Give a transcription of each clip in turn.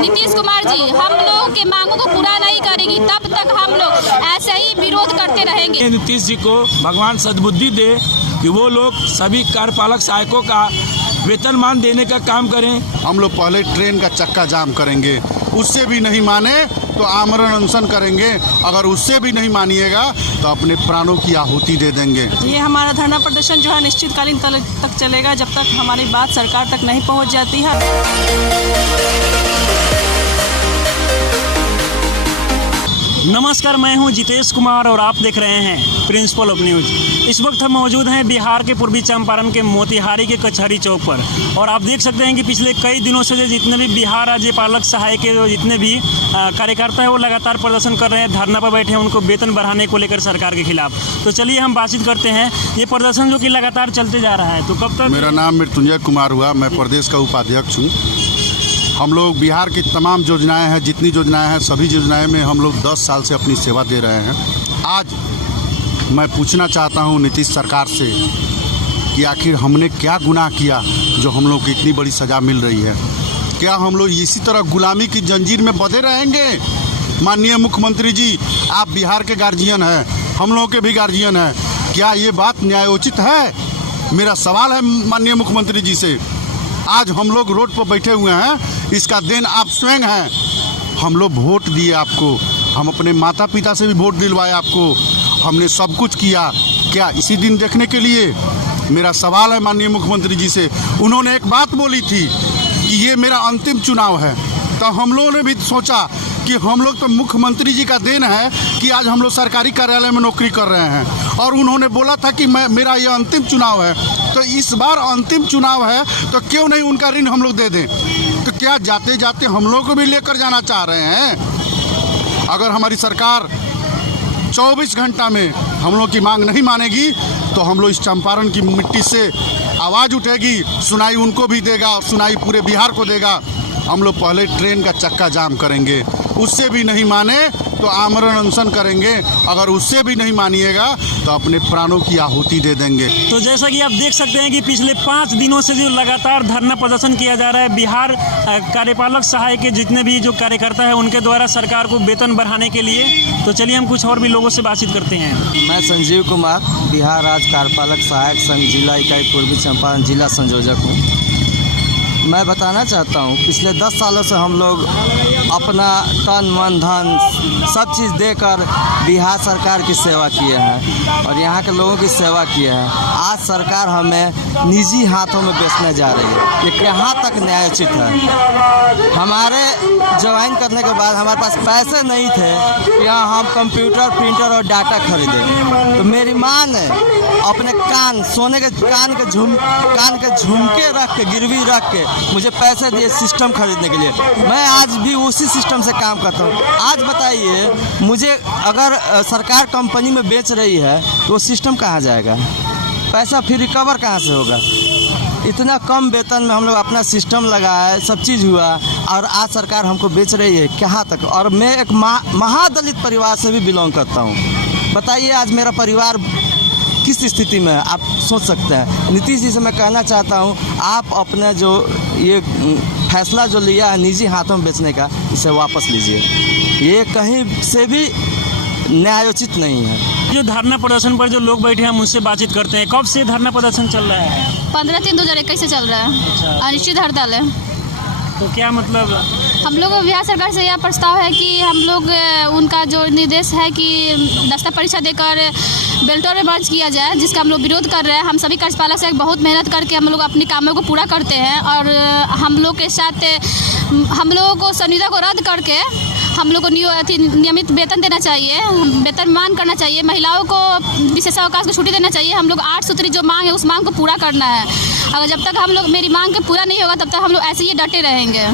नीतीश कुमार जी हम लोगों के मांगों को पूरा नहीं करेगी तब तक हम लोग ऐसे ही विरोध करते रहेंगे। नीतीश जी को भगवान सद्बुद्धि दे कि वो लोग सभी कार्यपालक सहायकों का वेतनमान देने का काम करें। हम लोग पहले ट्रेन का चक्का जाम करेंगे, उससे भी नहीं माने तो आमरण अनशन करेंगे, अगर उससे भी नहीं मानिएगा तो अपने प्राणों की आहुति दे देंगे। ये हमारा धरना प्रदर्शन जो है निश्चितकालीन तक चलेगा जब तक हमारी बात सरकार तक नहीं पहुंच जाती है। नमस्कार, मैं हूं जितेश कुमार और आप देख रहे हैं प्रिंसिपल ऑफ न्यूज़। इस वक्त हम मौजूद हैं बिहार के पूर्वी चंपारण के मोतिहारी के कचहरी चौक पर और आप देख सकते हैं कि पिछले कई दिनों से जितने भी बिहार राज्यपालक सहायक के जितने भी कार्यकर्ता हैं वो लगातार प्रदर्शन कर रहे हैं, धरना पर बैठे हैं उनको वेतन बढ़ाने को लेकर सरकार के खिलाफ। तो चलिए हम बातचीत करते हैं, ये प्रदर्शन जो कि लगातार चलते जा रहा है तो कब तक? मेरा नाम मृत्युंजय कुमार हुआ, मैं प्रदेश का उपाध्यक्ष हूँ। हम लोग बिहार की तमाम योजनाएं हैं, जितनी योजनाएं हैं सभी योजनाएं में हम लोग 10 साल से अपनी सेवा दे रहे हैं। आज मैं पूछना चाहता हूं नीतीश सरकार से कि आखिर हमने क्या गुनाह किया जो हम लोग को इतनी बड़ी सज़ा मिल रही है। क्या हम लोग इसी तरह गुलामी की जंजीर में बंधे रहेंगे? माननीय मुख्यमंत्री जी, आप बिहार के गार्जियन हैं, हम लोगों के भी गार्जियन हैं, क्या ये बात न्यायोचित है? मेरा सवाल है माननीय मुख्यमंत्री जी से। आज हम लोग रोड पर बैठे हुए हैं, इसका देन आप स्वयं हैं। हम लोग वोट दिए आपको, हम अपने माता पिता से भी वोट दिलवाए आपको, हमने सब कुछ किया, क्या इसी दिन देखने के लिए? मेरा सवाल है माननीय मुख्यमंत्री जी से। उन्होंने एक बात बोली थी कि ये मेरा अंतिम चुनाव है, तो हम लोगों ने भी सोचा कि हम लोग तो मुख्यमंत्री जी का देन है कि आज हम लोग सरकारी कार्यालय में नौकरी कर रहे हैं और उन्होंने बोला था कि मेरा ये अंतिम चुनाव है, तो इस बार अंतिम चुनाव है तो क्यों नहीं उनका ऋण हम लोग दे दें? तो क्या जाते जाते हम लोग को भी लेकर जाना चाह रहे हैं? अगर हमारी सरकार 24 घंटा में हम लोग की मांग नहीं मानेगी तो हम लोग इस चंपारण की मिट्टी से आवाज़ उठेगी, सुनाई उनको भी देगा और सुनाई पूरे बिहार को देगा। हम लोग पहले ट्रेन का चक्का जाम करेंगे, उससे भी नहीं माने तो आमरण अनशन करेंगे, अगर उससे भी नहीं मानिएगा तो अपने प्राणों की आहुति दे देंगे। तो जैसा कि आप देख सकते हैं कि पिछले 5 दिनों से जो लगातार धरना प्रदर्शन किया जा रहा है बिहार कार्यपालक सहायक के जितने भी जो कार्यकर्ता है उनके द्वारा सरकार को वेतन बढ़ाने के लिए। तो चलिए हम कुछ और भी लोगों से बातचीत करते हैं। मैं संजीव कुमार, बिहार राज्य कार्यपालक सहायक संघ जिला इकाई पूर्वी चंपारण जिला संयोजक हूँ। मैं बताना चाहता हूँ पिछले 10 सालों से हम लोग अपना तन मन धन सब चीज़ देकर बिहार सरकार की सेवा किए हैं और यहाँ के लोगों की सेवा किए हैं। आज सरकार हमें निजी हाथों में बेचने जा रही है, ये कहाँ तक न्यायोचित है? हमारे ज्वाइन करने के बाद हमारे पास पैसे नहीं थे कि यहाँ हम कंप्यूटर प्रिंटर और डाटा खरीदें, तो मेरी माँ ने अपने सोने के कान के झुमके रख के गिरवी रख के मुझे पैसे दिए सिस्टम खरीदने के लिए। मैं आज भी उसी सिस्टम से काम करता हूँ। आज बताइए मुझे अगर सरकार कंपनी में बेच रही है तो वो सिस्टम कहाँ जाएगा? पैसा फिर रिकवर कहाँ से होगा? इतना कम वेतन में हम लोग अपना सिस्टम लगाए, सब चीज़ हुआ और आज सरकार हमको बेच रही है, कहाँ तक? और मैं एक महादलित परिवार से भी बिलोंग करता हूँ। बताइए आज मेरा परिवार किस स्थिति में है, आप सोच सकते हैं। नीतीश जी से मैं कहना चाहता हूँ, आप अपने जो ये फैसला जो लिया है निजी हाथों में बेचने का, इसे वापस लीजिए। ये कहीं से भी न्यायोचित नहीं है। जो धरना प्रदर्शन पर जो लोग बैठे हैं मुझसे बातचीत करते हैं, कब से धरना प्रदर्शन चल रहा है? 15/3/2021 से चल रहा है। अनिश्चित हड़ताल है। तो क्या मतलब? हम लोग बिहार सरकार से यह प्रस्ताव है कि हम लोग उनका जो निर्देश है कि दस्ता परीक्षा देकर बेल्टों में मार्च किया जाए, जिसका हम लोग विरोध कर रहे हैं। हम सभी कार्यपालक से बहुत मेहनत करके हम लोग अपने कामों को पूरा करते हैं और हम लोग के साथ हम लोगों को संविदा को रद्द करके हम लोग को नियमित वेतन देना चाहिए, वेतनमान करना चाहिए। महिलाओं को विशेषावकाश को छुट्टी देना चाहिए। हम लोग 8 सूत्री जो मांग है उस मांग को पूरा करना है। अगर जब तक हम लोग मेरी मांग को पूरा नहीं होगा तब तक हम लोग ऐसे ही डटे रहेंगे।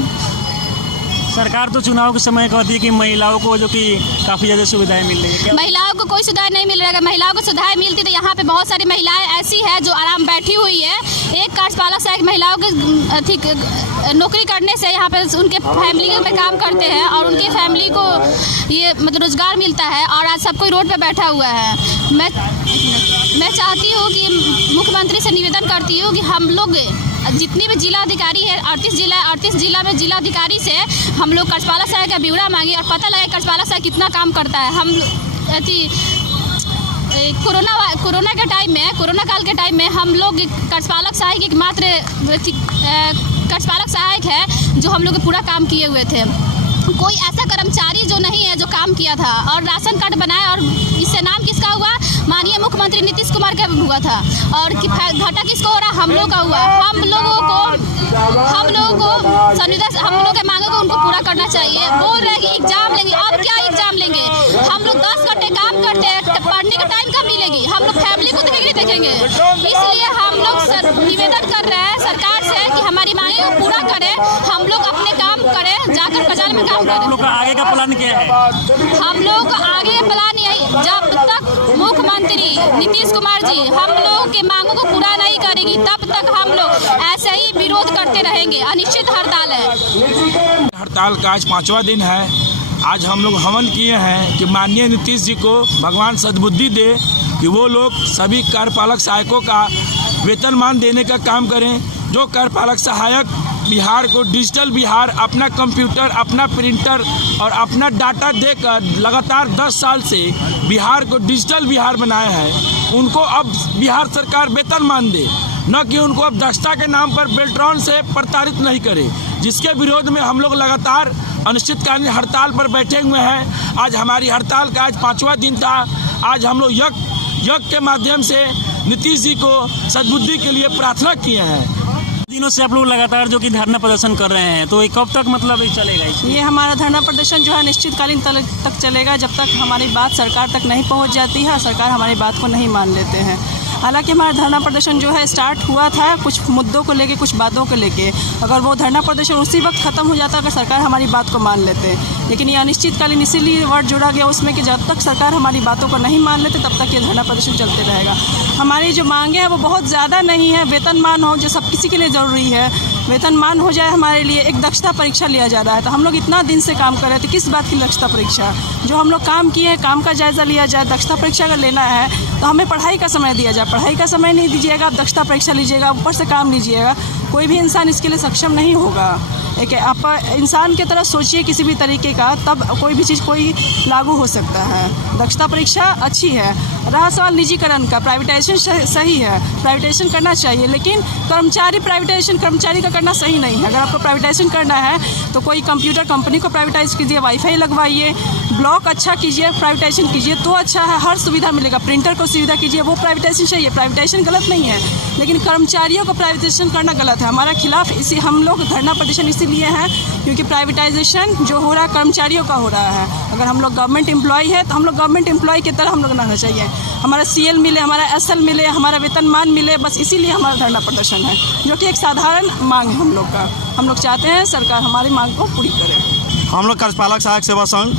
सरकार तो चुनाव के समय कहती है कि महिलाओं को जो कि काफ़ी ज़्यादा सुविधाएं मिल रही है। महिलाओं को कोई सुविधाएं नहीं मिल रहा है। महिलाओं को सुविधाएं मिलती तो यहाँ पे बहुत सारी महिलाएं ऐसी है जो आराम बैठी हुई है। एक कार्यपालक सहायक महिलाओं के नौकरी करने से यहाँ पे उनके फैमिली पे काम करते हैं और उनकी फैमिली को ये मतलब रोजगार मिलता है और आज सब कोई रोड पे बैठा हुआ है। मैं चाहती हूँ कि मुख्यमंत्री से निवेदन करती हूँ कि हम लोग जितनी भी जिला अधिकारी है 38 जिला में जिला अधिकारी से हम लोग कार्यपालक सहायक का ब्यौरा मांगे और पता लगा कार्यपालक सहायक कितना काम करता है। हम कोरोना के टाइम में, कोरोना काल के टाइम में हम लोग कार्यपालक सहायक एकमात्र कार्यपालक सहायक है जो हम लोग पूरा काम किए हुए थे। कोई ऐसा कर्मचारी जो नहीं है जो काम किया था और राशन कार्ड बनाया, और इससे नाम किसका हुआ? माननीय मुख्यमंत्री नीतीश कुमार का हुआ था। और घाटा किसको हो रहा? हम लोग का हुआ। हम लोगों को संविदा, हम लोग के मांगों को उनको पूरा करना चाहिए। बोल रहे कि एग्जाम लेंगे, अब क्या एग्जाम लेंगे? हम लोग 10 घंटे काम करते हैं, पढ़ने का टाइम कब मिलेगी? हम लोग फैमिली को देखेंगे। इसलिए हम लोग निवेदन कर रहे हैं सरकार से कि हमारी मांगे को पूरा करें, हम लोग अपने काम करें, जाकर बाजार में काम करें। आप लोग का आगे का प्लान क्या है? हम लोग का आगे का प्लान यही, जब तक मुख्यमंत्री नीतीश कुमार जी हम लोग के मांगों को पूरा नहीं करेगी तब तक हम लोग ऐसे ही विरोध करते रहेंगे। अनिश्चित हड़ताल है। हड़ताल का आज 5वां दिन है। आज हम लोग हवन किए हैं कि माननीय नीतीश जी को भगवान सद्बुद्धि दे कि वो लोग सभी कार्यपालक सहायकों का वेतनमान देने का काम करें। जो कार्यपालक सहायक बिहार को डिजिटल बिहार, अपना कंप्यूटर, अपना प्रिंटर और अपना डाटा देकर लगातार 10 साल से बिहार को डिजिटल बिहार बनाया है, उनको अब बिहार सरकार वेतनमान दे, न कि उनको अब दक्षता के नाम पर बेल्ट्रॉन से प्रताड़ित नहीं करे। जिसके विरोध में हम लोग लगातार अनिश्चितकालीन हड़ताल पर बैठे हुए हैं। आज हमारी हड़ताल का आज 5वां दिन था। आज हम लोग यज्ञ के माध्यम से नीतीश जी को सद्बुद्धि के लिए प्रार्थना किए हैं। दिनों से आप लोग लगातार जो कि धरना प्रदर्शन कर रहे हैं, तो ये कब तक मतलब ये चलेगा? ये हमारा धरना प्रदर्शन जो है निश्चितकालीन तक चलेगा, जब तक हमारी बात सरकार तक नहीं पहुंच जाती है, सरकार हमारी बात को नहीं मान लेते हैं। हालांकि हमारा धरना प्रदर्शन जो है स्टार्ट हुआ था कुछ मुद्दों को लेके, कुछ बातों को लेके। अगर वो धरना प्रदर्शन उसी वक्त ख़त्म हो जाता अगर सरकार हमारी बात को मान लेते, लेकिन ये अनिश्चितकालीन इसीलिए वर्ड जोड़ा गया उसमें कि जब तक सरकार हमारी बातों को नहीं मान लेते तब तक ये धरना प्रदर्शन चलते रहेगा। हमारी जो मांगे हैं वो बहुत ज़्यादा नहीं है। वेतनमान हो जो सब किसी के लिए ज़रूरी है, वेतनमान हो जाए हमारे लिए। एक दक्षता परीक्षा लिया जा रहा है, तो हम लोग इतना दिन से काम कर रहे थे, किस बात की दक्षता परीक्षा? जो हम लोग काम किए हैं काम का जायज़ा लिया जाए। दक्षता परीक्षा अगर लेना है तो हमें पढ़ाई का समय दिया जाए। पढ़ाई का समय नहीं दीजिएगा, आप दक्षता परीक्षा लीजिएगा, ऊपर से काम लीजिएगा। कोई भी इंसान इसके लिए सक्षम नहीं होगा। एक आप इंसान की तरह सोचिए किसी भी तरीके का, तब कोई भी चीज़ कोई लागू हो सकता है। दक्षता परीक्षा अच्छी है। रहा सवाल निजीकरण का, प्राइवेटाइजेशन सही है, प्राइवेटाइजेशन करना चाहिए, लेकिन प्राइवेटाइजेशन कर्मचारी का करना सही नहीं है। अगर आपको प्राइवेटाइजेशन करना है तो कोई कंप्यूटर कंपनी को प्राइवेटाइज कीजिए, वाईफाई लगवाइए, ब्लॉक अच्छा कीजिए, प्राइवेटाइजेशन कीजिए तो अच्छा है, हर सुविधा मिलेगा। प्रिंटर को सुविधा कीजिए, वो प्राइवेटाइजेशन चाहिए। प्राइवेटाइजेशन गलत नहीं है, लेकिन कर्मचारियों को प्राइवेटाइजेशन करना गलत है। हमारा खिलाफ इसी हम लोग धरना प्रदर्शन इसीलिए है क्योंकि प्राइवेटाइजेशन जो हो रहा है कर्मचारियों का हो रहा है। अगर हम लोग गवर्नमेंट एम्प्लॉय है तो हम लोग गवर्नमेंट एम्प्लॉय की तरह हम लोग रहना चाहिए। हमारा CL मिले, हमारा SL मिले, हमारा वेतनमान मिले, बस इसीलिए हमारा धरना प्रदर्शन है, जो कि एक साधारण मांग है हम लोग का। हम लोग चाहते हैं सरकार हमारी मांग को पूरी करे। हम लोग कार्यपालक सहायक सेवा संघ,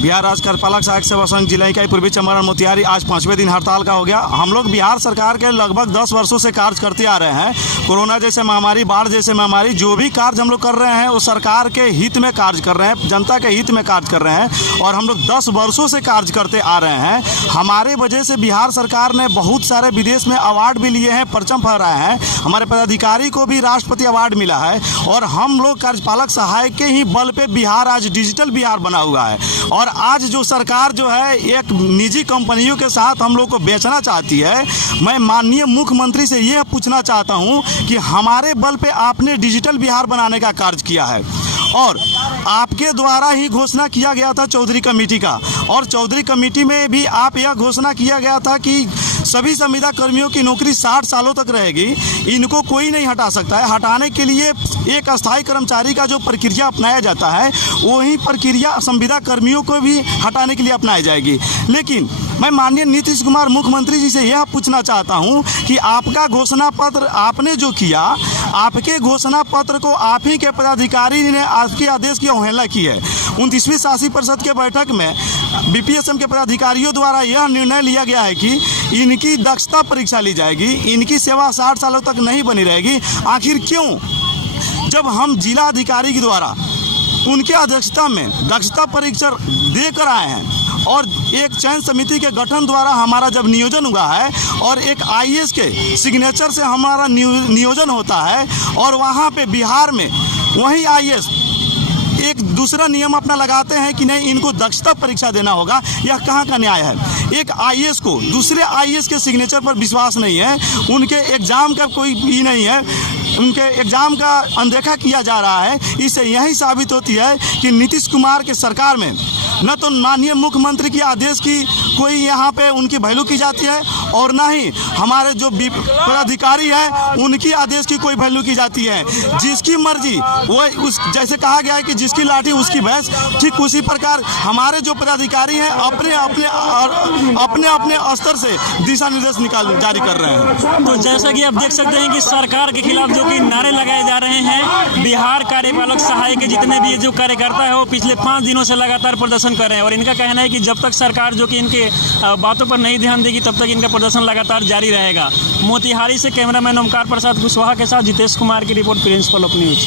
बिहार राज्य कार्यपालक सहायक सेवा संघ जिला इकाई पूर्वी चंपारण मोतिहारी आज 5वें दिन हड़ताल का हो गया। हम लोग बिहार सरकार के लगभग 10 वर्षों से कार्य करते आ रहे हैं। कोरोना जैसे महामारी, बाढ़ जैसे महामारी, जो भी कार्य हम लोग कर रहे हैं वो सरकार के हित में कार्य कर रहे हैं, जनता के हित में कार्य कर रहे हैं और हम लोग 10 वर्षों से कार्य करते आ रहे हैं। हमारे वजह से बिहार सरकार ने बहुत सारे विदेश में अवार्ड भी लिए हैं, परचम फहराए हैं। हमारे पदाधिकारी को भी राष्ट्रपति अवार्ड मिला है और हम लोग कार्यपालक सहायक के ही बल पे बिहार आज डिजिटल बिहार बना हुआ है। और आज जो सरकार जो है एक निजी कंपनियों के साथ हम लोग को बेचना चाहती है। मैं माननीय मुख्यमंत्री से यह पूछना चाहता हूं कि हमारे बल पे आपने डिजिटल बिहार बनाने का कार्य किया है और आपके द्वारा ही घोषणा किया गया था चौधरी कमेटी का, और चौधरी कमेटी में भी आप यह घोषणा किया गया था कि सभी संविदा कर्मियों की नौकरी 60 सालों तक रहेगी, इनको कोई नहीं हटा सकता है। हटाने के लिए एक अस्थायी कर्मचारी का जो प्रक्रिया अपनाया जाता है वही प्रक्रिया संविदा कर्मियों को भी हटाने के लिए अपनाई जाएगी। लेकिन मैं माननीय नीतीश कुमार मुख्यमंत्री जी से यह पूछना चाहता हूं कि आपका घोषणा पत्र आपने जो किया, आपके घोषणा पत्र को आप ही के पदाधिकारी ने आपके आदेश की अवहेलना की है। 29वीं शासी परिषद के बैठक में BPSM के पदाधिकारियों द्वारा यह निर्णय लिया गया है कि इनकी दक्षता परीक्षा ली जाएगी, इनकी सेवा 60 सालों तक नहीं बनी रहेगी। आखिर क्यों? जब हम जिला अधिकारी के द्वारा उनके अध्यक्षता में दक्षता परीक्षा देकर आए हैं और एक चयन समिति के गठन द्वारा हमारा जब नियोजन हुआ है और एक आईएएस के सिग्नेचर से हमारा नियोजन होता है और वहाँ पे बिहार में वही आईएएस एक दूसरा नियम अपना लगाते हैं कि नहीं इनको दक्षता परीक्षा देना होगा, यह कहाँ का न्याय है। एक आईएएस को दूसरे आईएएस के सिग्नेचर पर विश्वास नहीं है, उनके एग्ज़ाम का कोई भी नहीं है, उनके एग्ज़ाम का अनदेखा किया जा रहा है। इससे यही साबित होती है कि नीतीश कुमार के सरकार में न तो माननीय मुख्यमंत्री के आदेश की कोई यहाँ पे उनकी वैल्यू की जाती है और ना ही हमारे जो पदाधिकारी है उनकी आदेश की कोई वैल्यू की जाती है। जिसकी मर्जी वो उस जैसे कहा गया है कि जिसकी लाठी उसकी भैंस, ठीक उसी प्रकार हमारे जो पदाधिकारी हैं अपने अपने स्तर से दिशा निर्देश जारी कर रहे हैं। तो जैसा कि आप देख सकते हैं कि सरकार के खिलाफ जो कि नारे लगाए जा रहे हैं, बिहार कार्यपालक सहायक के जितने भी जो कार्यकर्ता है वो पिछले 5 दिनों से लगातार प्रदर्शन कर रहे हैं और इनका कहना है कि जब तक सरकार जो कि इनके बातों पर नहीं ध्यान देगी तब तक इनका प्रदर्शन लगातार जारी रहेगा। मोतिहारी से कैमरामैन ओमकार प्रसाद कुशवाहा के साथ जितेश कुमार की रिपोर्ट, प्रिंसिपल ऑफ न्यूज।